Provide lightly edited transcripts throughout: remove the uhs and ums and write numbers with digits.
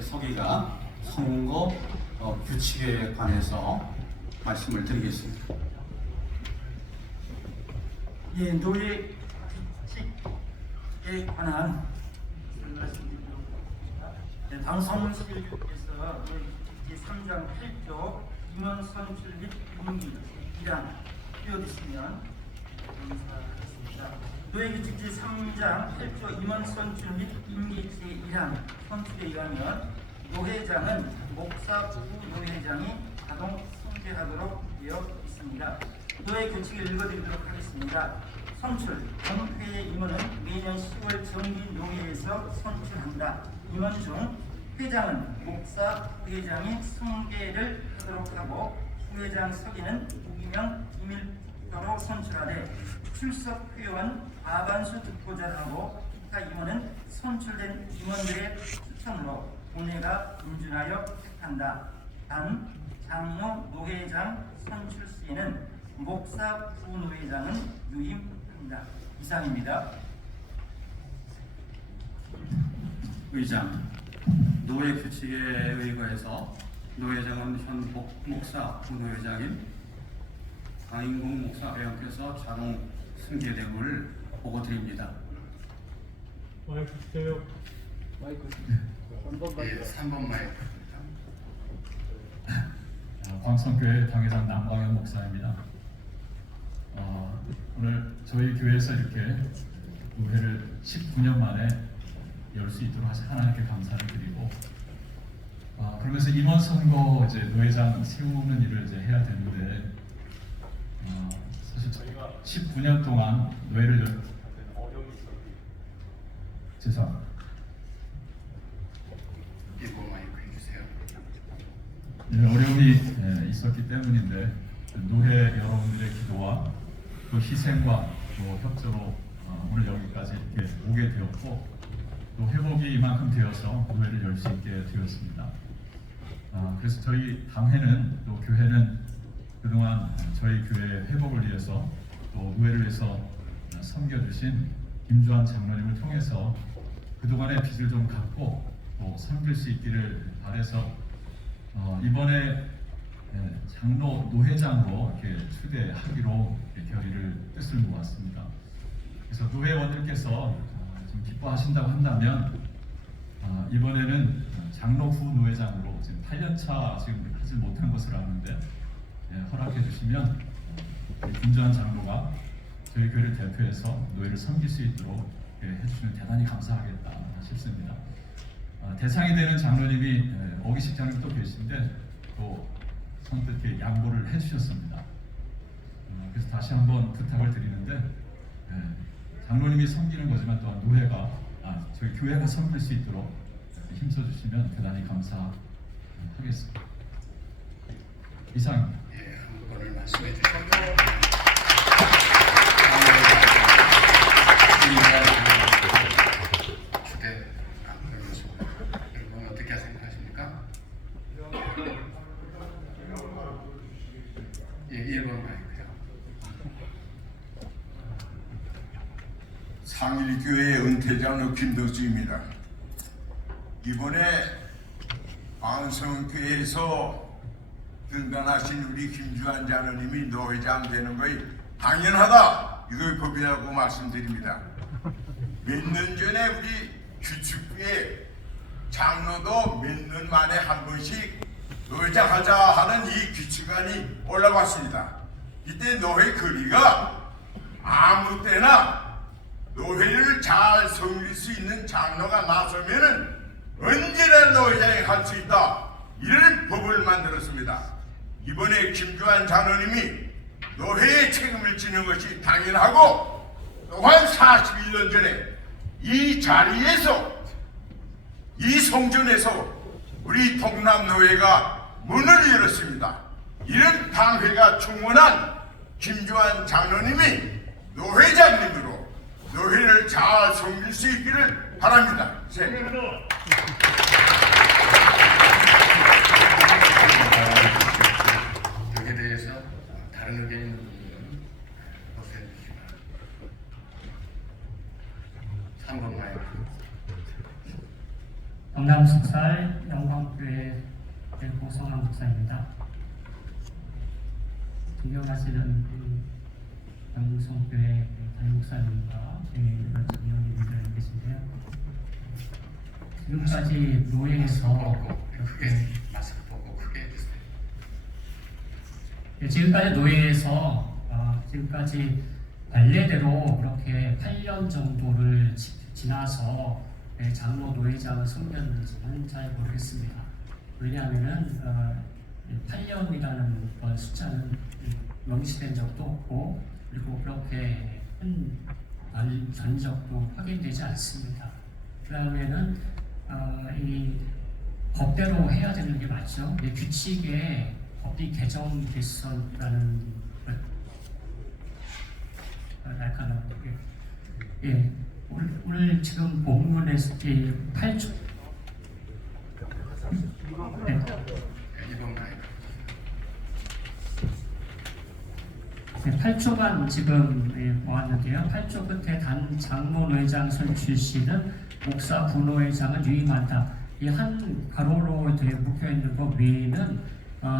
서기가 선거 규칙에 관해서 말씀을 드리겠습니다. 예, 노예 규칙에 관한 말씀드리도록 하겠습니다. 방송실에서 노예 규칙 제3장 8조 임원 선출 및 임기 제1항 띄워주시면 감사하겠습니다. 노예 규칙 제3장 8조 임원 선출 및 임기 제1항 선출에 의하면 노회장은 목사 부노회장이 자동 승계하도록 되어 있습니다. 노예 규칙을 읽어드리도록 하겠습니다. 선출, 본회의 임원은 매년 10월 정기 노회에서 선출한다. 임원 중 회장은 목사 부회장이 승계를 하도록 하고 부회장 서기는 무기명 비밀투표로 선출하되 출석 회원 과반수 득표자를 하고 기타 임원은 선출된 임원들의 추천으로 본회가 인준하여 택한다. 단 장로 노회장 선출 시에는 목사 부노회장은 유임합니다. 이상입니다. 의장, 노예 규칙에 의거해서 노회장은 현 목사 부노회장인 강인공 목사 회원께서 자동 승계됨을 보고드립니다. 마이크 주세요. 마이크 3번 마이크입니다. 광성교회 당회장 남광현 목사입니다. 오늘 저희 교회에서 이렇게 노회를 19년 만에 열 수 있도록 하나님께 감사를 드리고, 그러면서 임원 선거 이제 노회장 세우는 일을 이제 해야 되는데, 사실 저희가 19년 동안 노회를 어려움이 있었고, 죄송합니다. 1번 마이크 해주세요. 어려움이 있었기 때문인데 노회 여러분들의 기도와 또 희생과 또 협조로 오늘 여기까지 이렇게 오게 되었고, 또 회복이 이만큼 되어서 노회를 열 수 있게 되었습니다. 그래서 저희 당회는 또 교회는 그동안 저희 교회의 회복을 위해서 또 노회를 위해서 섬겨주신 김주환 장로님을 통해서 그동안의 빚을 좀 갚고 또 섬길 수 있기를 바라서 이번에 장로 노회장으로 이렇게 추대하기로 이렇게 결의를 뜻을 모았습니다. 그래서 노회원들께서 좀 기뻐하신다고 한다면 이번에는 장로 후 노회장으로 지금 8년차 지금 하지 못한 것을 아는데 허락해 주시면 김주환 장로가 저희 교회를 대표해서 노회를 섬길 수 있도록 해주시면 대단히 감사하겠다 싶습니다. 대상이 되는 장로님이 오기식 장로님 또 계신데 또 선뜻 양보를 해주셨습니다. 그래서 다시 한번 부탁을 드리는데 장로님이 섬기는 거지만 또한 노회가 저희 교회가 섬길 수 있도록 힘써주시면 대단히 감사하겠습니다. 이상입니다. 예, 한 번을 말씀해 주셨고, 주대 안그러면서 여러분 어떻게 생각하십니까? 예, 1번 마이크요. 상일교회 은퇴장로 김덕주입니다. 이번에 방성교회에서 등단하신 우리 김주환 장로님이 노회장 되는 것이 당연하다, 이걸 법이라고 말씀드립니다. 몇 년 전에 우리 규칙부에 장로도 몇 년 만에 한 번씩 노회장 하자 하는 이 규칙안이 올라왔습니다. 이때 노회 거리가 아무 때나 노회를 잘 섬길 수 있는 장로가 나서면은 언제나 노회장이 할 수 있다, 이런 법을 만들었습니다. 이번에 김주환 장로님이 노회의 책임을 지는 것이 당연하고, 또한 41년 전에 이 자리에서 이 성전에서 우리 동남노회가 문을 열었습니다. 이런 당회가 충원한 김주환 장로님이 노회장님으로 노회를 잘 섬길 수 있기를 바랍니다. 여기에 대해서 다른 의견 있는 분들은 보세요 주시기 바랍니다. 3번 마이크. 경남 속살 영광교회 고성환 목사입니다. 존경하시는 영성교회 담임 목사님과 이런 위원님들 계신데요. 지금까지 노예에서 크게 마스크 보고 크게 해주세요. 지금까지 노예에서 지금까지 관례대로 그렇게 8년 정도를 지나서 장로 노회장을 섬겼는지는 잘 모르겠습니다. 왜냐하면은 8년이라는 숫자는 명시된 적도 없고 그리고 그렇게 큰 전적도 확인되지 않습니다. 그다음에는 이 법대로 해야 되는 게 맞죠. 규칙에 법이 개정됐었다는 오늘 지금 본문에서 8조 이번 마이크. 8조만 지금 모았는데요. 8조 끝에 단 장로회장 선출시는 목사 부노회장은 유임한다. 이 한 가로로 되어 묶여 있는 것 외에는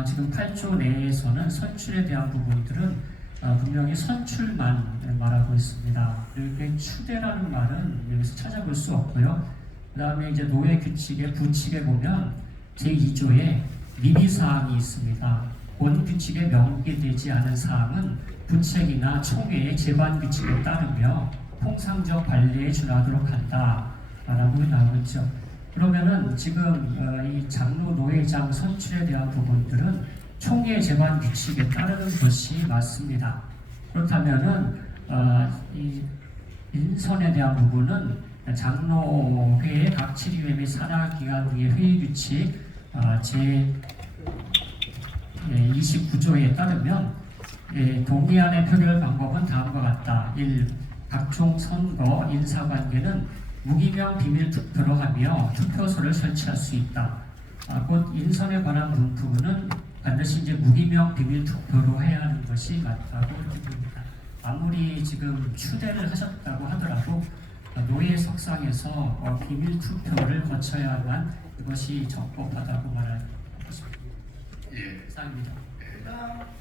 지금 8조 내에서는 선출에 대한 부분들은 분명히 선출만 말하고 있습니다. 이렇게 추대라는 말은 여기서 찾아볼 수 없고요. 그 다음에 이제 노예 규칙의 부칙에 보면 제2조에 미비사항이 있습니다. 본 규칙에 명기되지 않은 사항은 부책이나 총회의 재반 규칙에 따르며 통상적 관리에 준하도록 한다 라고 나오고 있죠. 그러면은 지금 이 장로 노회장 선출에 대한 부분들은 총회 재반 규칙에 따르는 것이 맞습니다. 그렇다면은 이 인선에 대한 부분은 장로회의 각 7위회 및 산하기관 등의 회의 규칙 제 29조에 따르면 동의안의 표결 방법은 다음과 같다. 1. 각종 선거 인사관계는 무기명 비밀 투표로 하며 투표소를 설치할 수 있다. 곧 인선에 관한 문구는 반드시 이제 무기명 비밀 투표로 해야 하는 것이 맞다고 이렇게 봅니다. 아무리 지금 추대를 하셨다고 하더라도 노예 석상에서 비밀 투표를 거쳐야만 이것이 적법하다고 말할 것입니다. 예. 이상입니다.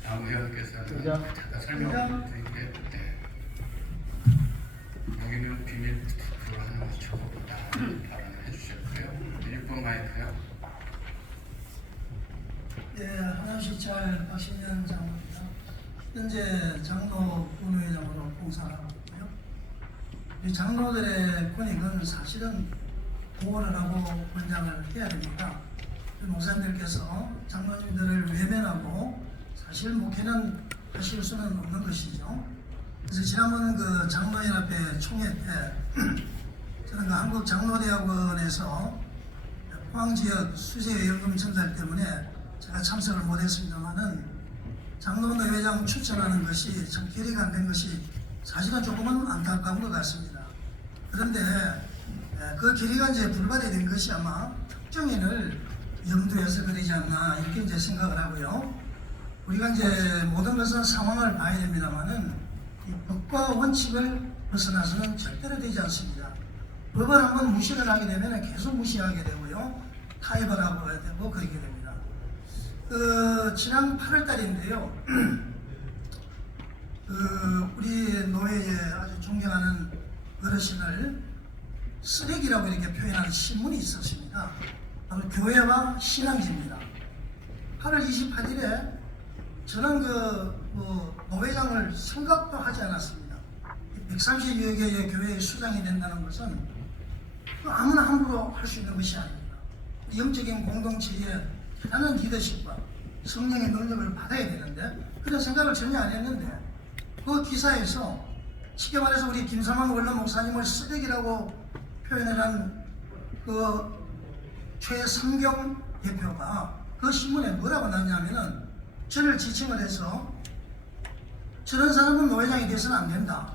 다음 의원께서는 잠깐 설명을 드릴게요. 여기는 비밀 투표로 하는 것이 적법하다 발언을 해주셨고요. 1번 마이크요. 네, 하남시찰 박신현 장로입니다. 현재 장로 부노회장으로 봉사하고 있고요. 이 장로들의 권익은 사실은 보호를 하고 권장을 해야 됩니다. 목사님들께서 장로님들을 외면하고 사실 목회는 하실 수는 없는 것이죠. 그래서 지난번 그 장로연합회 총회 때 저는 그 한국장로대학원에서 포항지역 수재연금 전달 때문에 제가 참석을 못했습니다만은 장로노회장 추천하는 것이 참 결의가 안 된 것이 사실은 조금은 안타까운 것 같습니다. 그런데 그 결의가 이제 불발이 된 것이 아마 특정인을 염두해서 그러지 않나 이렇게 이제 생각을 하고요. 우리가 이제 모든 것은 상황을 봐야 됩니다만은 이 법과 원칙을 벗어나서는 절대로 되지 않습니다. 법을 한번 무시를 하게 되면 계속 무시하게 되고요. 타협을 하고 되고 그렇게 됩니다. 지난 8월 달인데요. 우리 노예의 아주 존경하는 어르신을 쓰레기라고 이렇게 표현하는 신문이 있었습니다. 바로 교회와 신앙지입니다. 8월 28일에 저는 노회장을 생각도 하지 않았습니다. 130여 개의 교회의 수장이 된다는 것은 아무나 함부로 할 수 있는 것이 아닙니다. 영적인 공동체의 대단한 리더십과 성령의 능력을 받아야 되는데 그런 생각을 전혀 안 했는데 그 기사에서 쉽게 말해서 우리 김삼환 원로 목사님을 쓰레기라고 표현을 한 그 최성경 대표가 그 신문에 뭐라고 났냐면은 저를 지칭을 해서 저런 사람은 노회장이 돼서는 안 된다.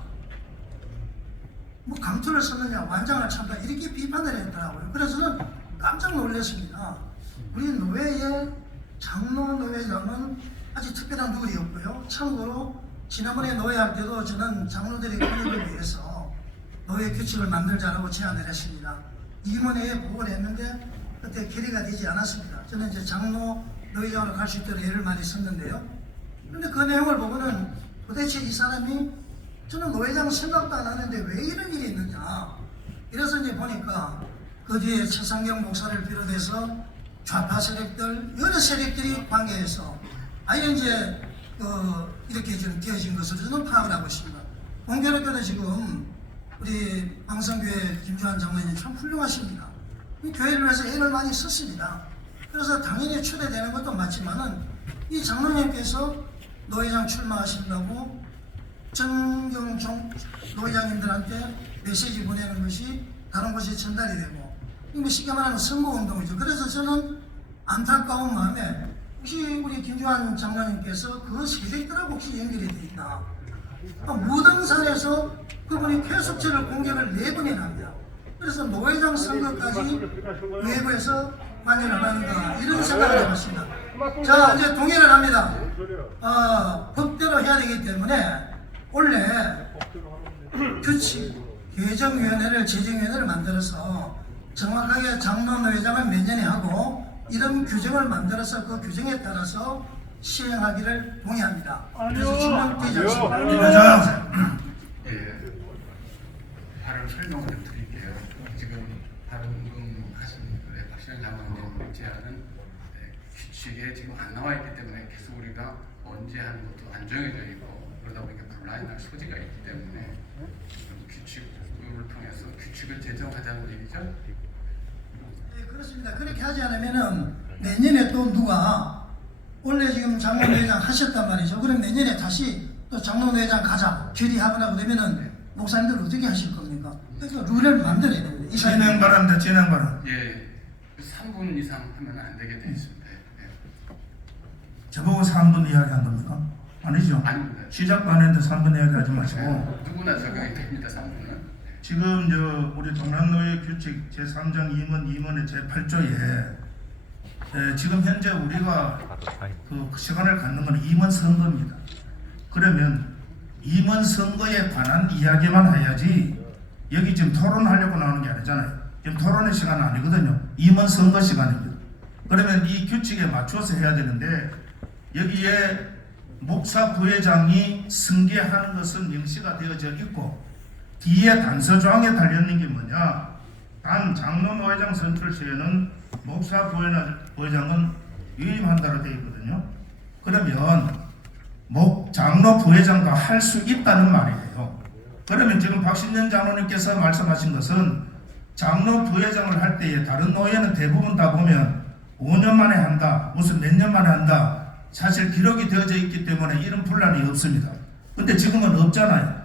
뭐 감투를 썼느냐 완장을 찬다 이렇게 비판을 했더라고요. 그래서 저는 깜짝 놀랐습니다. 우리 노회의 장로 노회장은 아주 특별한 룰이 없고요. 참고로 지난번에 노회할 때도 저는 장로들의 권익을 위해서 노회 규칙을 만들자라고 제안을 했습니다. 임원회에 보고를 했는데 그때 결의가 되지 않았습니다. 저는 이제 장로 노회장으로 갈 수 있도록 애를 많이 썼는데요. 근데 그 내용을 보고는 도대체 이 사람이 저는 노회장 생각도 안 하는데 왜 이런 일이 있느냐. 이래서 이제 보니까 그 뒤에 최상경 목사를 비롯해서 좌파 세력들, 여러 세력들이 관계해서 아예 이제 이렇게 좀 되어진 것으로 저는 파악을 하고 있습니다. 공교롭게도 지금 우리 방성교회 김주환 장로님 참 훌륭하십니다. 이 교회를 위해서 애를 많이 썼습니다. 그래서 당연히 초대되는 것도 맞지만은 이 장로님께서 노회장 출마하신다고 전경종 노회장님들한테 메시지 보내는 것이 다른 곳에 전달이 되고 이거 쉽게 말하면 선거운동이죠. 그래서 저는 안타까운 마음에 혹시 우리 김주환 장로님께서 그 세력들하고 혹시 연결이 돼 있나. 무등산에서 그분이 계속 저를 공격을 4번이나 합니다. 그래서 노회장 선거까지 외부에서 관여를 하는가 이런 생각을 해봤습니다. 자, 이제 동의를 합니다. 법대로 해야 되기 때문에 원래 규칙 개정위원회를 재정위원회를 만들어서 정확하게 장로노회장을 몇 년에 하고 이런 규정을 만들어서 그 규정에 따라서 시행하기를 동의합니다. 그래서 질문되지 않습니다. 바로 설명을 좀 드릴게요. 지금 발언하신 박신영 장관님 제안은 규칙에 지금 안 나와 있기 때문에 계속 우리가 언제 하는 것도 안 정해져 있고 그러다 보니까 불란할 소지가 있기 때문에 규칙을 통해서 규칙을 제정하자는 얘기죠. 네, 그렇습니다. 그렇게 하지 않으면은 내년에 또 누가 원래 지금 장로회장 하셨단 말이죠. 그럼 내년에 다시 또 장로회장 가자 결의하거나 그러면은 목사님들 어떻게 하실 겁니까? 그래서 룰을 만들어야 됩니다. 진행 바랍니다. 진행 바랍니다. 예, 3분 이상 하면 안 되게 돼 있습니다. 저보고 3분 이야기 한 겁니까? 아니죠. 아닙니다. 시작도 안 했는데 3분 이야기 하지 마시고 누구나 적용이 됩니다. 3분은. 지금 우리 동남노예 규칙 제3장 2문의 제8조에 지금 현재 우리가 그 시간을 갖는 건 임원 선거입니다. 그러면 임원 선거에 관한 이야기만 해야지 여기 지금 토론하려고 나오는 게 아니잖아요. 지금 토론의 시간은 아니거든요. 임원 선거 시간입니다. 그러면 이 규칙에 맞춰서 해야 되는데 여기에 목사 부회장이 승계하는 것은 명시가 되어져 있고 뒤에 단서조항에 달려있는 게 뭐냐, 단 장로노회장 선출 시에는 목사 부회장은 위임한다로 되어 있거든요. 그러면 장로 부회장도 할 수 있다는 말이에요. 그러면 지금 박신영 장로님께서 말씀하신 것은 장로 부회장을 할 때에 다른 노예는 대부분 다 보면 5년 만에 한다, 무슨 몇 년 만에 한다, 사실 기록이 되어져 있기 때문에 이런 분란이 없습니다. 근데 지금은 없잖아요.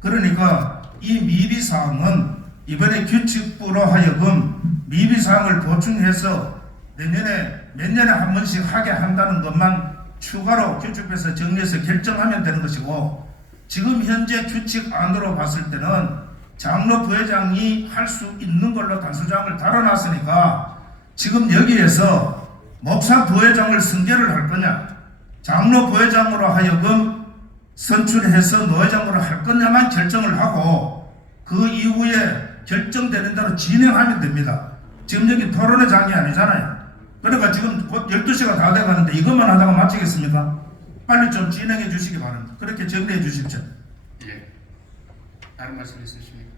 그러니까 이 미비사항은 이번에 규칙부로 하여금 미비사항을 보충해서 내년에 몇 년에 한 번씩 하게 한다는 것만 추가로 규칙에서 정리해서 결정하면 되는 것이고, 지금 현재 규칙 안으로 봤을 때는 장로 부회장이 할 수 있는 걸로 단수장을 달아놨으니까 지금 여기에서 목사 부회장을 승계를 할 거냐, 장로 부회장으로 하여금 선출해서 노회장으로 할 거냐만 결정을 하고 그 이후에 결정되는 대로 진행하면 됩니다. 지금 여기 토론의 장이 아니잖아요. 그러니까 지금 곧 12시가 다 돼가는데 이것만 하다가 마치겠습니까? 빨리 좀 진행해 주시기 바랍니다. 그렇게 정리해 주십시오. 예. 다른 말씀 있으십니까?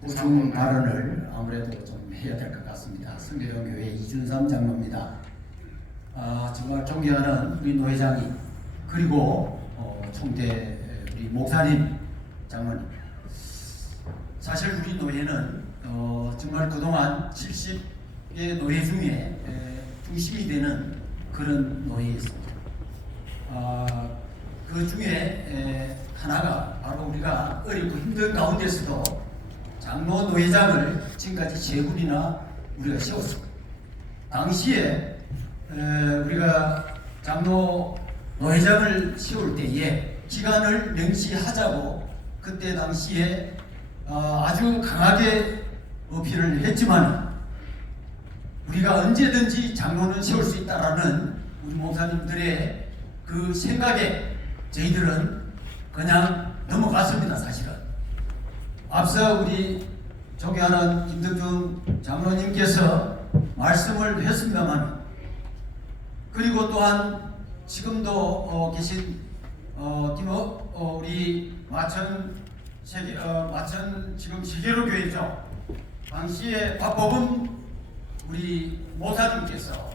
보충 발언을 아무래도 좀 해야 될 것 같습니다. 성결교회 이준삼 장로입니다. 정말 존경하는 우리 노회장이, 그리고 총대 우리 목사님, 장로님. 사실 우리 노회는 정말 그동안 70의 노회 중에 중심이 되는 그런 노회였습니다. 그 중에 하나가 바로 우리가 어렵고 힘든 가운데서도 장로 노회장을 지금까지 3분이나 우리가 세웠습니다. 당시에 우리가 장로 노회장을 세울 때에 기간을 명시하자고 그때 당시에 아주 강하게 어필을 했지만 우리가 언제든지 장로는 세울 수 있다라는 우리 목사님들의 그 생각에 저희들은 그냥 넘어갔습니다. 사실은 앞서 우리 존경하는 김덕중 장로님께서 말씀을 했습니다만, 그리고 또한 지금도 계신 우리 마천 지금 세계로 교회죠. 당시에 박법은 우리 모사님께서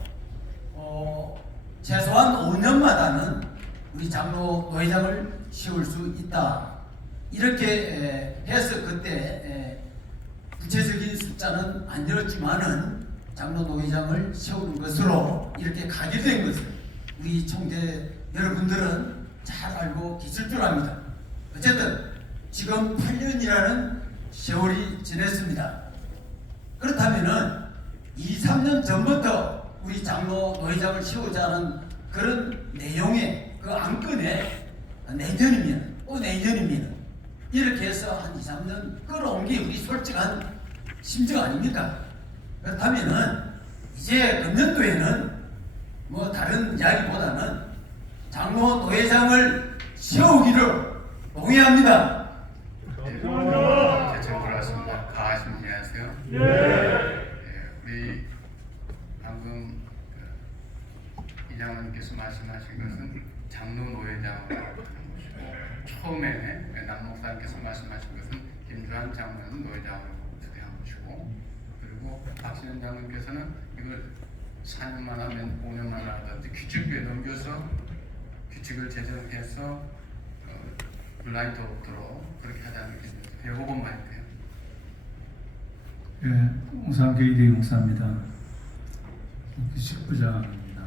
최소한 5년마다는 우리 장로 노회장을 세울 수 있다, 이렇게 해서 그때 구체적인 숫자는 안 들었지만은 장로 노회장을 세우는 것으로 이렇게 가게 된 것을 우리 총재 여러분들은 잘 알고 계실 줄 압니다. 어쨌든 지금 8년이라는 세월이 지났습니다. 그렇다면은 2, 3년 전부터 우리 장로 노회장을 세우자는 그런 내용의 그 안건에 내년이면 또 내년이면 이렇게 해서 한 2, 3년 끌어온 게 우리 솔직한 심정 아닙니까? 그렇다면은 이제 금년도에는 뭐 다른 이야기보다는 장로 노회장을 세우기로 동의합니다. 제청 들어왔습니다. 가하신 분 안녕하세요. 네. 우리 방금 이장님께서 말씀하신 것은 장로 노회장을 하는 것이고, 처음에 남 목사님께서 말씀하신 것은 김주환 장로는 노회장으로 투대한 것이고, 그리고 박신현 장로님께서는 이걸 4년만 하면 5년만 하든지 규칙에 넘겨서 규칙을 제정해서 블라인드 없도록 그렇게 하자는 게 배우고 마이크예요. 예, 우선 개이리 목사입니다. 규칙부장입니다.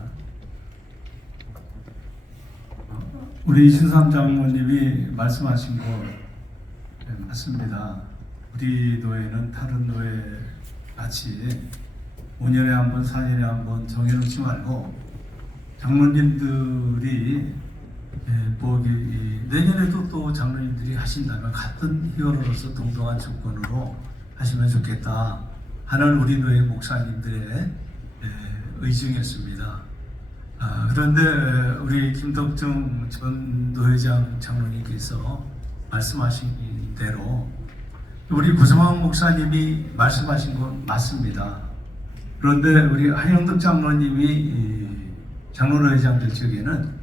우리 이순삼 장로님이 말씀하신 거 맞습니다. 우리 노예는 다른 노예 같이 5년에 한 번, 4년에 한 번 정해놓지 말고 장로님들이 내년에도 또 장로님들이 하신다면 같은 히어로로서 동등한 조건으로 하시면 좋겠다 하는 우리 노예 목사님들의 의중이었습니다. 그런데 우리 김덕중 전 노회장 장로님께서 말씀하신 대로 우리 구성환 목사님이 말씀하신 건 맞습니다. 그런데 우리 한영덕 장로님이 장로노회장 될 적에는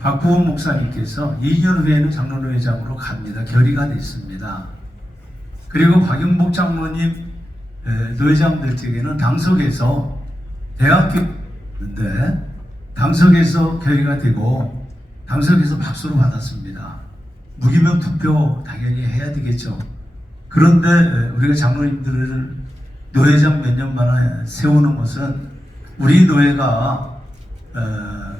박부원 목사님께서 2년 후에는 장로노회장으로 갑니다. 결의가 됐습니다. 그리고 박영복 장로님 노회장 될 적에는 당석에서 대학교인데 당석에서 결의가 되고 당석에서 박수를 받았습니다. 무기명 투표 당연히 해야 되겠죠. 그런데 우리가 장로님들을 노회장 몇 년 만에 세우는 것은 우리 노회가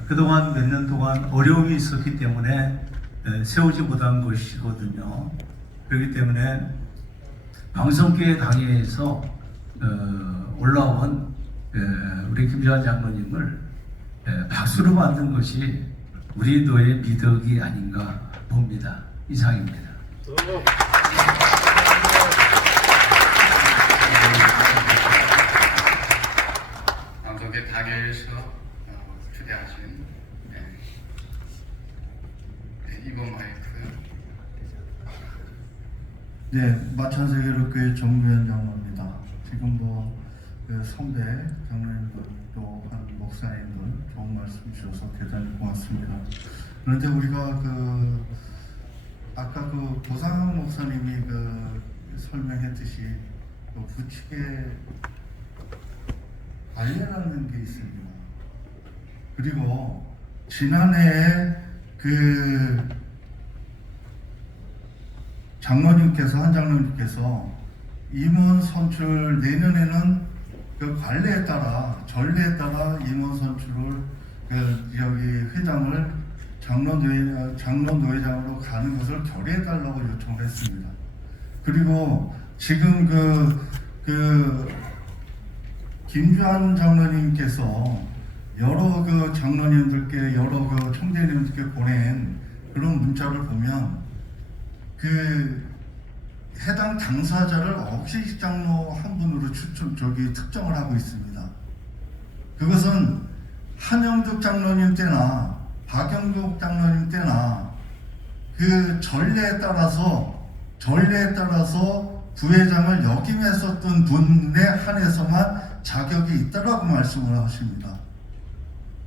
그동안 몇 년 동안 어려움이 있었기 때문에 세우지 못한 것이거든요. 그렇기 때문에 방송교회 당회에서 올라온 우리 김주환 장로님을 박수로 만든 것이 우리 노예 미덕이 아닌가 봅니다. 이상입니다. 방송계 당회에서 주대하신 이번 마이크요. 네, 마천세계로교회 정무위원 장로입니다. 지금 그 선배 장로님들 또 한 목사님들 좋은 말씀 주셔서 대단히 고맙습니다. 그런데 우리가 아까 도상학 목사님이 설명했듯이 규칙에 관련하는 게 있습니다. 그리고 지난해 한 장로님께서 임원 선출 내년에는 관례에 따라 전례에 따라 임원 선출을 회장을 장로노회장으로 가는 것을 결의해 달라고 요청을 했습니다. 그리고 지금 김주환 장로님께서 여러 장로님들께 여러 총재님들께 보낸 그런 문자를 보면 해당 당사자를 억식 장로 한 분으로 특정을 하고 있습니다. 그것은 한영덕 장로님 때나 박영국 장로님 때나 그 전례에 따라서 부회장을 역임했었던 분에 한해서만 자격이 있다라고 말씀을 하십니다.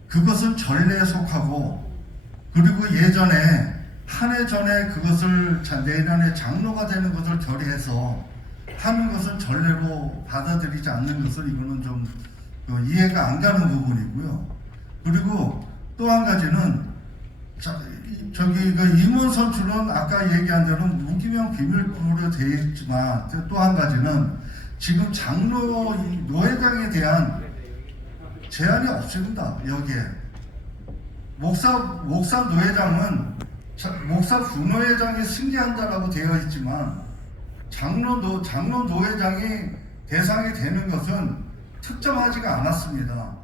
그것은 전례에 속하고, 그리고 예전에 한 해 전에 그것을 내년에 장로가 되는 것을 결의해서 하는 것은 전례로 받아들이지 않는 것은 이거는 좀 이해가 안 가는 부분이고요. 그리고 또 한 가지는 저기 그 임원 선출은 아까 얘기한 대로 무기명 비밀번호로 되어 있지만, 또 한 가지는 지금 장로 노회장에 대한 제한이 없습니다. 여기에 목사 노회장은 목사 부노회장이 승계한다라고 되어 있지만, 장로 노회장이 대상이 되는 것은 특정하지가 않았습니다.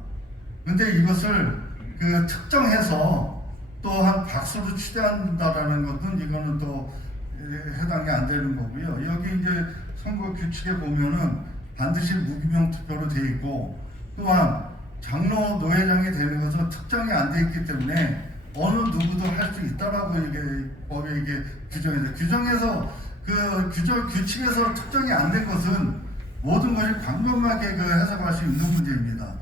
근데 이것을 그 특정해서 또한 박수로 취재한다라는 것은 이거는 또 해당이 안 되는 거고요. 여기 이제 선거 규칙에 보면은 반드시 무기명 투표로 되어 있고, 또한 장로 노회장이 되는 것은 특정이 안 돼 있기 때문에 어느 누구도 할 수 있다라고 이게 법에 이게 규정해서 그 규칙에서 특정이 안 된 것은 모든 것이 광범하게 그 해석할 수 있는 문제입니다.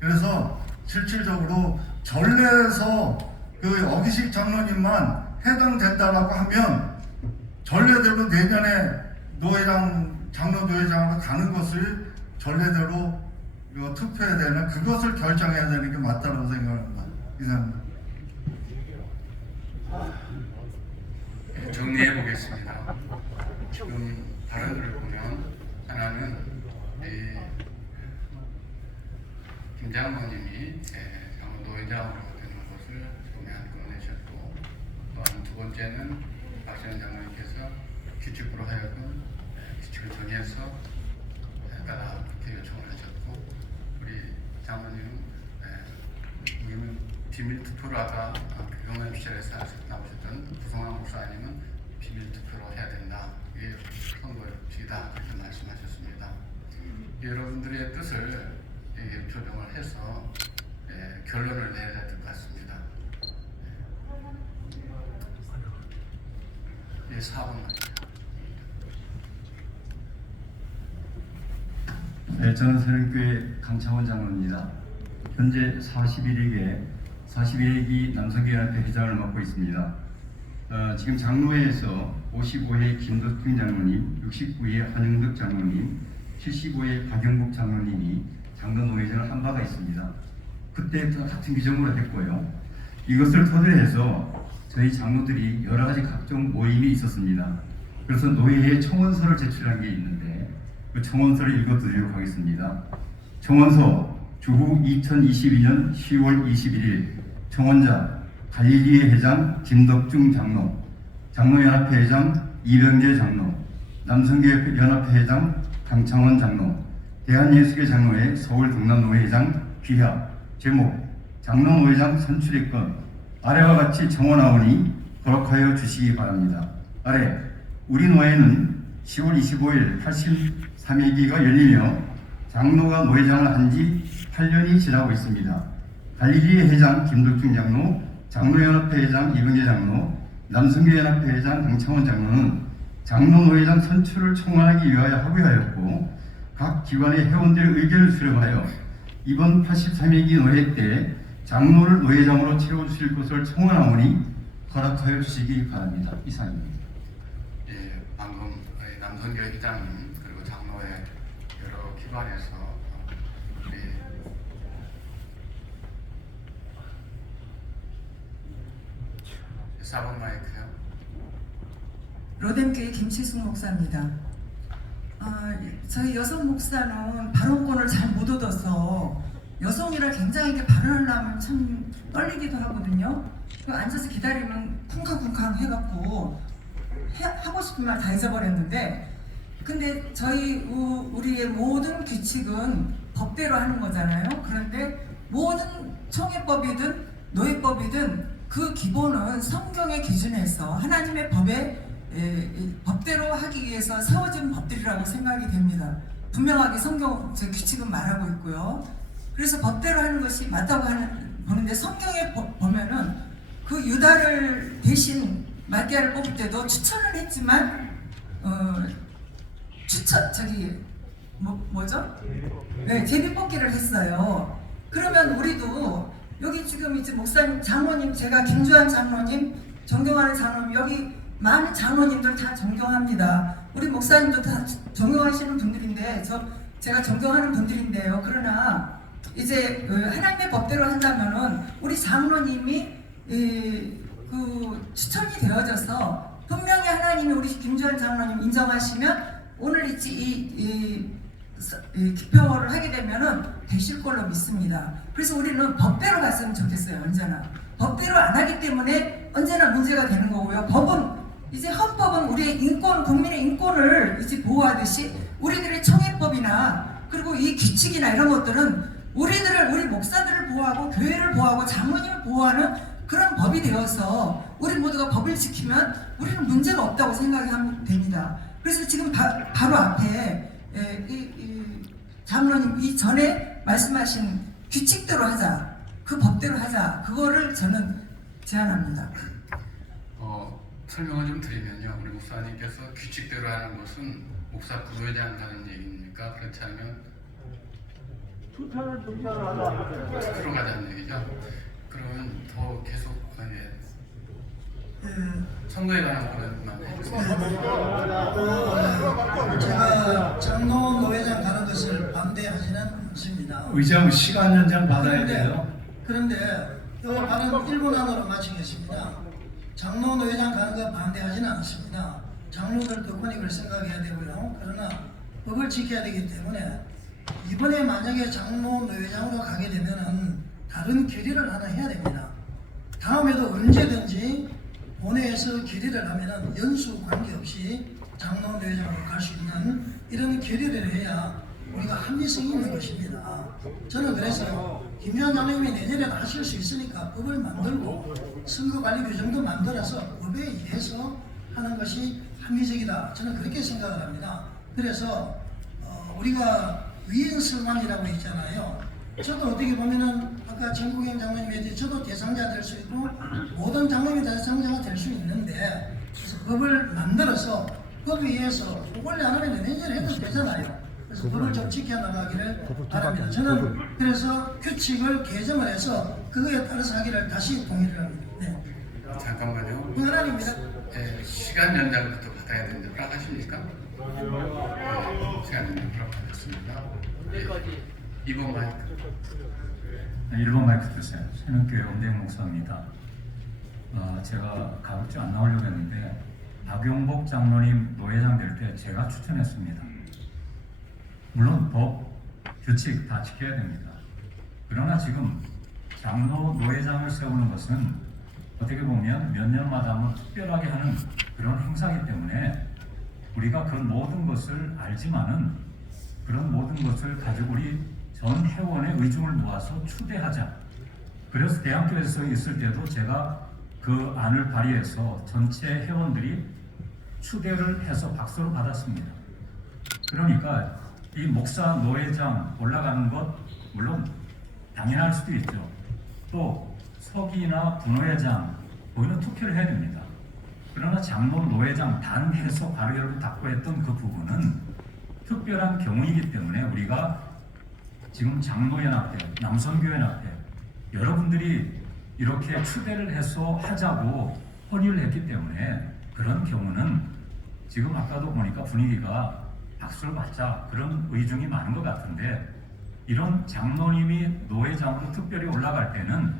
그래서 실질적으로 전례에서 그 어기식 장로님만 해당된다라고 하면 전례대로 내년에 장로 노회장으로 가는 것을 전례대로 투표해야 되는, 그것을 결정해야 되는 게 맞다고 생각합니다. 이상입니다. 정리해 보겠습니다. 지금 발언들을 보면 하나는 김 장로님이 장로 노회장으로 되는 것을 처음에 꺼내셨고, 또한 두 번째는 박시현 장로님께서 규칙으로 하여금 규칙을 정해서 해달라 그렇게 요청을 하셨고, 우리 장로님은 비밀 투표로 하다 경남 시절에서 나오셨던 부성환 목사님은 비밀 투표로 해야 된다. 이게 선거식이다. 그렇게 말씀하셨습니다. 여러분들의 뜻을 조정을 해서 결론을 내야 될 것 같습니다. 4번만. 네, 저는 새롭교회 강창원 장로입니다. 현재 41기 남성교회연합회 회장을 맡고 있습니다. 지금 장로회에서 55회 김덕중 장로님, 69회 한영덕 장로님, 75회 박영국 장로님이 장로 노회장을 한 바가 있습니다. 그때 같은 규정으로 했고요. 이것을 토대로 해서 저희 장로들이 여러 가지 각종 모임이 있었습니다. 그래서 노회에 청원서를 제출한 게 있는데 그 청원서를 읽어드리도록 하겠습니다. 청원서 주후 2022년 10월 21일 청원자 갈릴리의 회장 김덕중 장로, 장로연합회 회장 이병재 장로, 남성교회 연합회 회장 강창원 장로, 대한예수교 장로회 서울 동남노회 회장 귀하. 제목 장로 노회장 선출의 건 아래와 같이 청원하오니 허락하여 주시기 바랍니다. 아래 우리 노회는 10월 25일 83회기가 열리며 장로가 노회장을 한 지 8년이 지나고 있습니다. 갈릴리 회장 김덕중 장로, 장로연합회 회장 이병재 장로, 남성교연합회 회장 강창원 장로는 장로 노회장 선출을 청원하기 위하여 합의하였고, 각 기관의 회원들의 의견을 수렴하여 이번 83회기 노회 때 장로를 노회장으로 채워주실 것을 청원하오니 허락하여 주시기 바랍니다. 이상입니다. 예, 방금 남성교회 회장님 그리고 장로회 여러 기관에서 우리 4번 마이크요. 로뎀교회 김치숙 목사입니다. 저희 여성 목사는 발언권을 잘 못 얻어서 여성이라 굉장히 이렇게 발언하려면 참 떨리기도 하거든요. 앉아서 기다리면 쿵쾅쿵쾅 해갖고 하고 싶은 말 다 잊어버렸는데, 근데 우리의 모든 규칙은 법대로 하는 거잖아요. 그런데 모든 총회법이든 노예법이든 그 기본은 성경의 기준에서 하나님의 법대로 하기 위해서 세워진 법들이라고 생각이 됩니다. 분명하게 성경 규칙은 말하고 있고요. 그래서 법대로 하는 것이 맞다고 보는데, 성경에 보면은 그 유다를 대신 말기야를 뽑을 때도 추천을 했지만 뭐죠? 네, 제비뽑기를 했어요. 그러면 우리도 여기 지금 이제 목사님, 장로님, 제가 김주환 장로님, 존경하는 장로님, 여기 많은 장로님들 다 존경합니다. 우리 목사님도 다 존경하시는 분들인데, 제가 존경하는 분들인데요. 그러나 이제 하나님의 법대로 한다면은 우리 장로님이 추천이 되어져서 분명히 하나님이 우리 김주환 장로님 인정하시면 오늘 이 기표를 하게 되면은 되실 걸로 믿습니다. 그래서 우리는 법대로 갔으면 좋겠어요. 언제나 법대로 안 하기 때문에 언제나 문제가 되는 거고요. 법은 이제 헌법은 우리의 인권, 국민의 인권을 이제 보호하듯이 우리들의 청해법이나 그리고 이 규칙이나 이런 것들은 우리 목사들을 보호하고 교회를 보호하고 장로님을 보호하는 그런 법이 되어서 우리 모두가 법을 지키면 우리는 문제가 없다고 생각하면 됩니다. 그래서 지금 바로 앞에 장로님 이전에 말씀하신 규칙대로 하자, 그 법대로 하자, 그거를 저는 제안합니다. 설명을 좀 드리면요. 우리 목사님께서 규칙대로 하는 것은 목사 부로에 한다는 얘기입니까? 그렇지 않으면 투표로 가자는 얘기죠. 그러면 더 계속 선거에 관한 거만 해주세요. 제가 장로 노회장 가는 것을 반대하지는 않습니다. 의장 시간 연장 받아야 돼요. 그런데 이 발언 1분 안으로 마치겠습니다. 장로 노회장 가는 거 반대하지는 않습니다. 장로들도 권익을 생각해야 되고요. 그러나 법을 지켜야 되기 때문에 이번에 만약에 장로 노회장으로 가게 되면은 다른 결의를 하나 해야 됩니다. 다음에도 언제든지 본회에서 결의를 하면은 연수 관계없이 장로 노회장으로 갈 수 있는 이런 결의를 해야 우리가 합리성이 있는 것입니다. 저는 그래서 김주환 장로님이 내년에도 하실 수 있으니까 법을 만들고 선거관리 규정도 만들어서 법에 의해서 하는 것이 합리적이다. 저는 그렇게 생각을 합니다. 그래서 우리가 위인설만이라고 있잖아요. 저도 어떻게 보면은 아까 정국영 장로님에 대해 저도 대상자 될 수 있고 모든 장로님이 대상자가 될 수 있는데 그래서 법을 만들어서 법에 의해서 원래 안 하면 내년에 해도 되잖아요. 그래서 법을 좀 지켜나가기를 바랍니다. 저는 그래서 규칙을 개정을 해서 그거에 따라서 하기를 다시 동의를 합니다. 네. 잠깐만요. 하나님입니다. 시간 연장부터 받아야 되는데 허락하십니까? 시간 연장 허락하겠습니다. 2번 마이크. 1번 마이크 주세요. 새누교회 엄대영 목사입니다. 제가 가급적 안 나오려고 했는데 박용복 장로님 노회장 될 때 제가 추천했습니다. 물론 법, 규칙 다 지켜야 됩니다. 그러나 지금 장로 노회장을 세우는 것은 어떻게 보면 몇 년마다 한번 특별하게 하는 그런 행사이기 때문에 우리가 그 모든 것을 알지만은 그런 모든 것을 가지고 우리 전 회원의 의중을 모아서 추대하자. 그래서 대학교에서 있을 때도 제가 그 안을 발의해서 전체 회원들이 추대를 해서 박수를 받았습니다. 그러니까 이 목사 노회장 올라가는 것 물론 당연할 수도 있죠. 또 서기나 분회장 거기는 투표를 해야 됩니다. 그러나 장로 노회장 단 해서 바로 열고 닫고 했던 그 부분은 특별한 경우이기 때문에 우리가 지금 장로연합회, 남선교연합회 여러분들이 이렇게 추대를 해서 하자고 헌의를 했기 때문에 그런 경우는 지금 아까도 보니까 분위기가 박수를 받자 그런 의중이 많은 것 같은데 이런 장로님이 노회장으로 특별히 올라갈 때는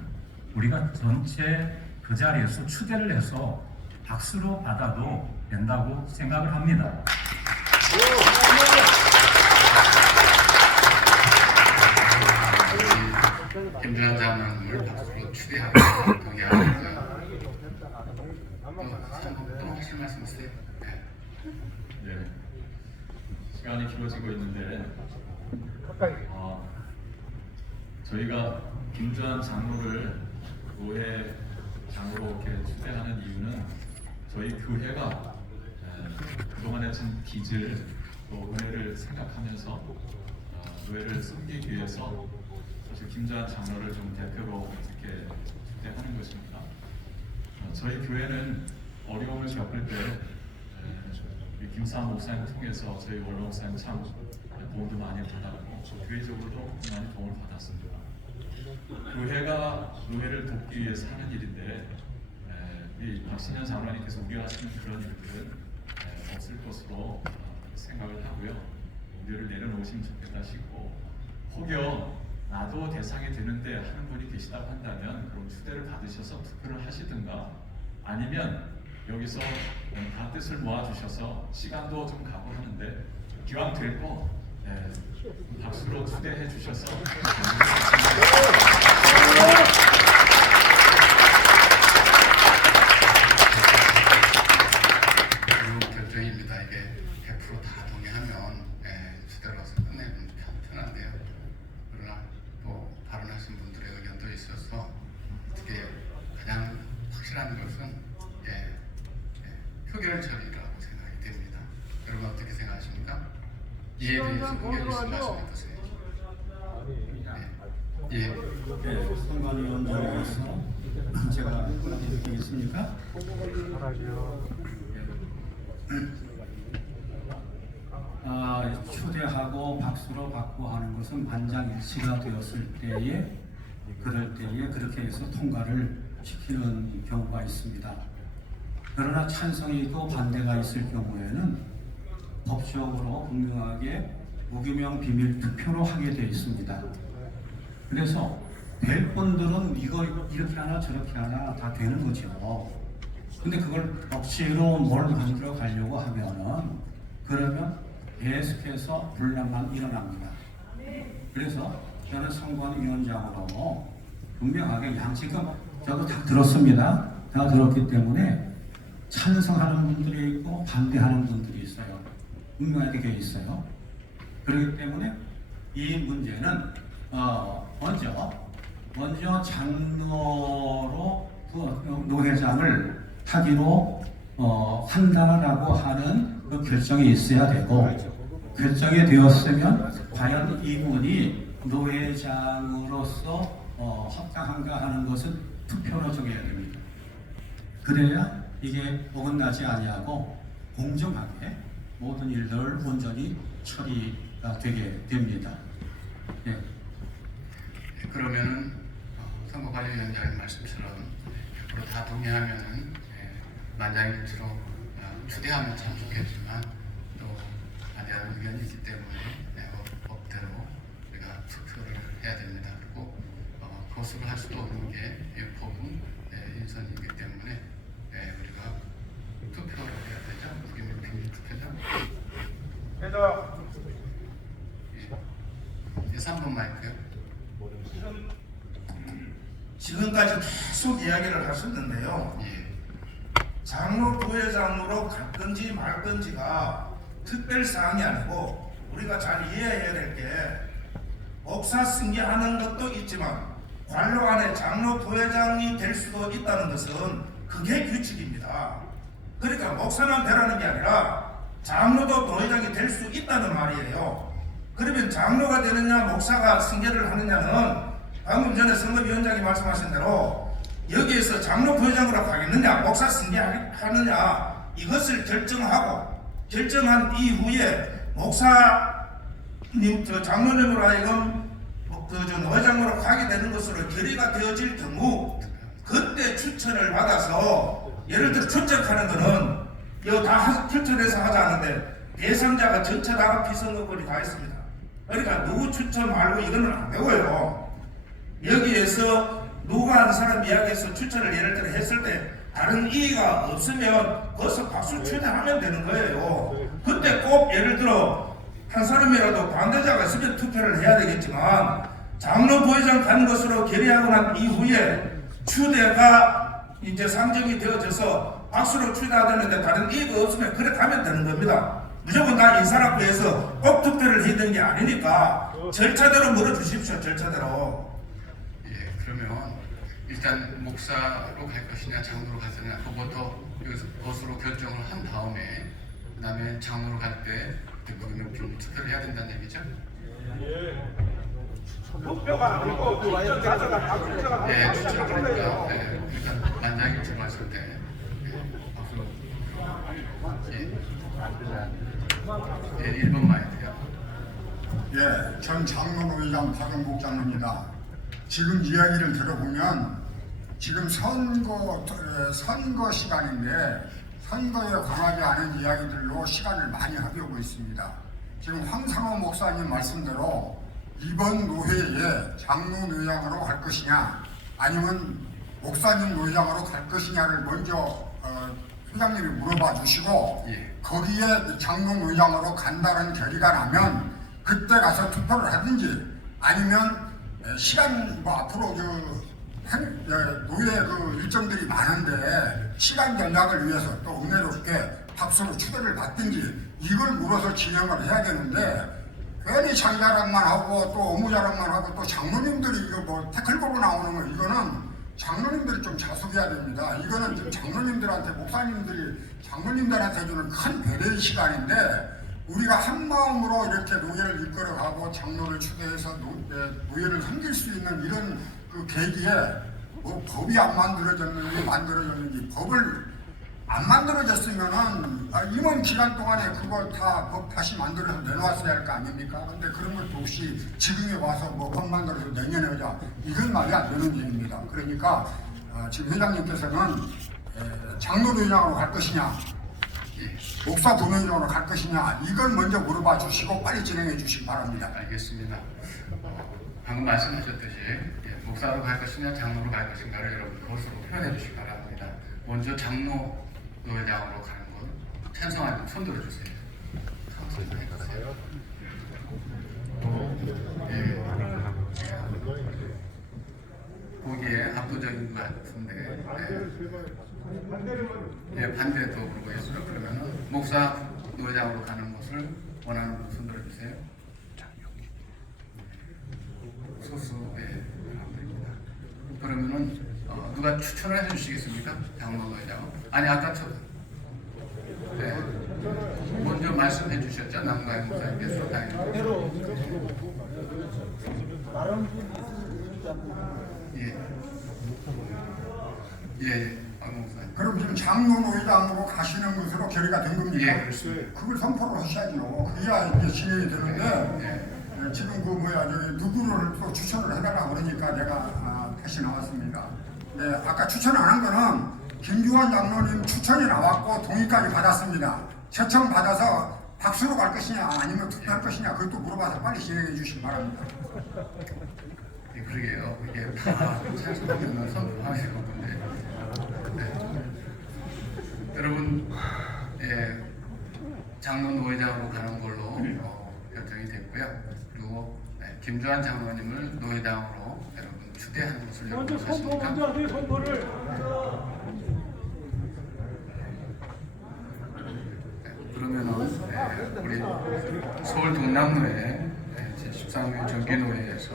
우리가 전체 그 자리에서 추대를 해서 박수로 받아도 된다고 생각을 합니다. 김주환 장로님을 박수로 추대하고 동의합니다. 또 하실 말씀 있으세요? 네. 시간이 길어지고 있는데 저희가 김주환 장로를 노회 장로로 이렇게 추대하는 이유는 저희 교회가 그동안에 진 빚을 또 은혜를 생각하면서 노회를 섬기기 위해서 사실 김주환 장로를 좀 대표로 이렇게 추대하는 것입니다. 저희 교회는 어려움을 겪을 때 우리 김삼 목사님 통해서 저희 원로 목사님 참 도움도 많이 받았고 교회적으로도 많이 도움을 받았습니다. 교회가 노회를 돕기 위해서 하는 일인데 이 박신현 장로님께서 우려하시는 그런 일들은 없을 것으로 생각을 하고요. 우려를 내려놓으시면 좋겠다 싶고 혹여 나도 대상이 되는데 하는 분이 계시다고 한다면 그럼 초대를 받으셔서 투표를 하시든가 아니면 여기서 다 뜻을 모아주셔서 시간도 좀 각오하는데 기왕 될 거 박수로 초대해 주셔서 결정입니다. 이게 100% 다 동의하면 초대를 와서 끝내면 편한데요. 그러나 또 발언하신 분들의 의견도 있어서 어떻게 가장 확실한 것은 표결 처리라고 생각이 됩니다. 여러분 어떻게 생각하십니까? 이에 대해서 의견 있으면 말씀해 보세요. 선관위원장으로서 제가 한마디 드리겠습니까? 초대하고 박수로 받고 하는 것은 만장일치가 되었을 때에 그럴 때에 그렇게 해서 통과를 시키는 경우가 있습니다. 그러나 찬성이 있고 반대가 있을 경우에는 법적으로 분명하게 무기명 비밀 투표로 하게 되어 있습니다. 그래서 될 분들은 이거 이렇게 하나 저렇게 하나 다 되는 거죠. 근데 그걸 억지로 뭘 만들어 가려고 하면은 그러면 계속해서 분란만 일어납니다. 그래서 저는 선관위원장으로 분명하게 지금 저도 다 들었습니다. 다 들었기 때문에 찬성하는 분들이 있고 반대하는 분들이 있어요. 분명하게 되어 있어요. 그렇기 때문에 이 문제는 먼저 장로로 노회장을 하기로 한다라고 하는 그 결정이 있어야 되고 결정이 되었으면 과연 이분이 노회장으로서 합당한가 하는 것은 투표로 정해야 됩니다. 그래야 이게 어긋나지 아니하고 공정하게 모든 일들을 온전히 처리가 되게 됩니다. 네. 그러면은 선거관리위원장님 말씀처럼 100% 다 동의하면은 만장일치로 초대하면 참 좋겠지만 또 반대하는 의견이 있기 때문에 법대로 우리가 투표를 해야 됩니다. 그리고 거수를 할 수도 없는 게 법은 인선이기 때문에 우리가 투표를 해야 되죠. 무기명 비밀 투표죠. 그래서 3번 마이크요. 지금까지 계속 이야기를 하셨는데요. 장로 부회장으로 갈 건지 말 건지가 특별사항이 아니고 우리가 잘 이해해야 될 게 목사 승계하는 것도 있지만 관료 안에 장로 부회장이 될 수도 있다는 것은 그게 규칙입니다. 그러니까 목사만 되라는 게 아니라 장로도 부회장이 될 수 있다는 말이에요. 그러면 장로가 되느냐 목사가 승계를 하느냐는 방금 전에 선거위원장이 말씀하신 대로 여기에서 장로 부회장으로 가겠느냐 목사 승계하느냐 이것을 결정한 이후에 목사님 장로님으로 하여금 노회장으로 가게 되는 것으로 결의가 되어질 경우 그때 추천을 받아서 예를 들어 출석하는 거는 이거 다 추천해서 하자는데 대상자가 전체 다 피선거권이 다 있습니다. 그러니까 누구 추천 말고 이거는 안 되고요. 여기에서 누가 한 사람 이야기해서 추천을 예를 들어 했을 때 다른 이의가 없으면 거기서 박수 초대하면 되는 거예요. 그때 꼭 예를 들어 한 사람이라도 반대자가 있으면 투표를 해야 되겠지만 장로 부회장 가는 것으로 결의하고 난 이후에 추대가 이제 상정이 되어져서 박수로 추대하는데 다른 이의가 없으면 그래 가면 되는 겁니다. 무조건 다 인사라고 해서 꼭 투표를 해야 되는 게 아니니까 절차대로 물어주십시오. 절차대로. 그러면 일단 목사로 갈 것이냐 장로로 갈 것이냐 그것부터 것으로 결정을 한 다음에 그 다음에 장로로 갈 때 무기명 비밀 투표를 해야 된다는 얘기죠? 투표가 아니고 추천 그러니까 일단 만장일치로 했을 때 박수 예, 1번 마이크요. 예, 전 장로의장 박영국 장로입니다. 지금 이야기를 들어보면 지금 선거 시간인데 선거에 관하지 않은 이야기들로 시간을 많이 허비하고 있습니다. 지금 황상호 목사님 말씀대로 이번 노회에 장로의장으로 갈 것이냐 아니면 목사님 노회장으로 갈 것이냐를 먼저 회장님이 물어봐 주시고 거기에 장로의장으로 간다는 결의가 나면 그때 가서 투표를 하든지 아니면 시간 뭐 앞으로 노예 일정들이 많은데 시간 전략을 위해서 또 은혜롭게 박수로 추대를 받든지 이걸 물어서 진행을 해야 되는데 괜히 자기 자랑만 하고 또 업무 자랑만 하고 또 장로님들이 이거 뭐 태클 보고 나오는 거 이거는 장로님들이 좀 자숙해야 됩니다. 이거는 좀 장로님들한테 장로님들한테 주는 큰 배려의 시간인데 우리가 한 마음으로 이렇게 노예를 이끌어가고 장로를 추대해서 노예를 섬길 수 있는 이런 그 계기에 뭐 법이 안 만들어졌는지 법을 안 만들어졌으면은 임원 기간 동안에 그걸 다 법 다시 만들어서 내놓았어야 할 거 아닙니까? 근데 그런 것도 없이 지금에 와서 뭐 법 만들어서 내년에 하자 이건 말이 안 되는 일입니다. 그러니까 지금 회장님께서는 장로의장으로 갈 것이냐 목사 본회의장으로 갈 것이냐 이걸 먼저 물어봐 주시고 빨리 진행해 주시기 바랍니다. 알겠습니다. 방금 말씀하셨듯이 목사로 갈 것이냐 장로로 갈 것인가를 여러분 그것으로 표현해 주시기 바랍니다. 먼저 장로 노회장으로 가는 건 찬성하는 손 들어주세요. 거기에 압도적인 것 같은데 반대도 모르겠어요. 그러면 목사 노회장으로 가는 것을 원하는 분 손 들어주세요. 소수의 사람들입니다. 그러면은 누가 추천을 해주시겠습니까? 장로 노회장. 아니 아까 먼저 말씀해 주셨죠. 남가영 목사님께서 그럼 지금 장로의장으로 가시는 것으로 결의가 된 겁니까? 예, 그렇습니다. 그걸 선포를 하셔야죠. 그래야 이제 진행이 되는데 지금 누구를 또 추천을 해달라고 그러니까 내가 다시 나왔습니다. 아까 추천 안 한 거는 김주환 장로님 추천이 나왔고 동의까지 받았습니다. 채청 받아서 박수로 갈 것이냐 아니면 투표할 것이냐 그것도 물어봐서 빨리 진행해 주시기 바랍니다. 그러게요. 이게 다 찬성하면 선포하실 건데. 여러분, 장로 노회장으로 가는 걸로 결정이 됐고요. 그리고 김주환 장로님을 노회장으로 여러분 추대하는 것을 여러분 하십니까? 그러면은 우리 서울 동남로에 제13회 정기노회에서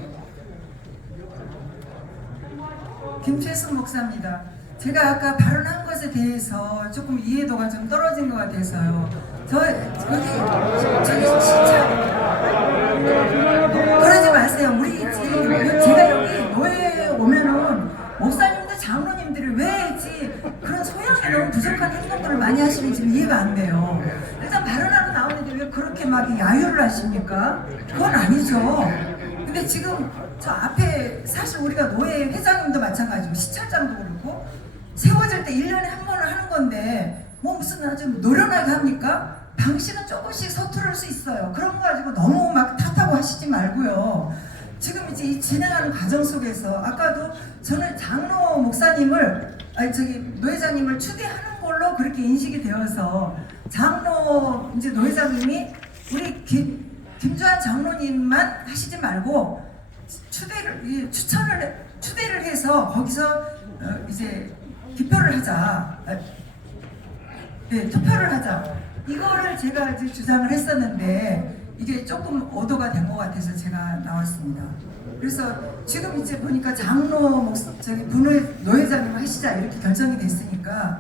김채순 목사입니다. 제가 아까 발언한 것에 대해서 조금 이해도가 좀 떨어진 것 같아서요. 저기 진짜 그러지 마세요. 우리 제가 여기 노예에 오면은 목사님들 장로님들이 왜 그런 소양이 너무 부족한 행동들을 많이 하시는지 이해가 안 돼요. 일단 발언하러 나오는데 왜 그렇게 막 야유를 하십니까? 그건 아니죠. 근데 지금 저 앞에 사실 우리가 노예 회장님도 마찬가지고 시찰장도 그렇고 세워질 때 1년에 한 번을 하는 건데 뭐 무슨 좀 노련하게 합니까? 당신은 조금씩 서투를 수 있어요. 그런 거 가지고 너무 막 탓하고 하시지 말고요. 지금 이제 이 진행하는 과정 속에서 아까도 저는 장로 목사님을 노회장님을 추대하는 걸로 그렇게 인식이 되어서 장로 이제 노회장님이 우리 김주환 장로님만 하시지 말고 추대를 해서 거기서 이제 투표를 하자. 투표를 하자. 이거를 제가 이제 주장을 했었는데 이게 조금 오도가 된 것 같아서 제가 나왔습니다. 그래서 지금 이제 보니까 장로 노회장님 하시자 이렇게 결정이 됐으니까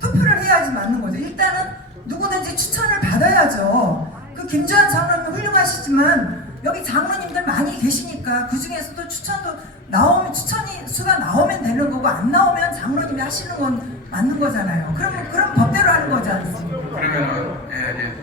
투표를 해야지 맞는 거죠. 일단은 누구든지 추천을 받아야죠. 그 김주환 장로님 훌륭하시지만 여기 장로님들 많이 계시니까 그 중에서도 추천이 수가 나오면 되는 거고 안 나오면 장로님이 하시는 건 맞는 거잖아요. 그럼 법대로 하는 거지 않습니까? 그러면은 예,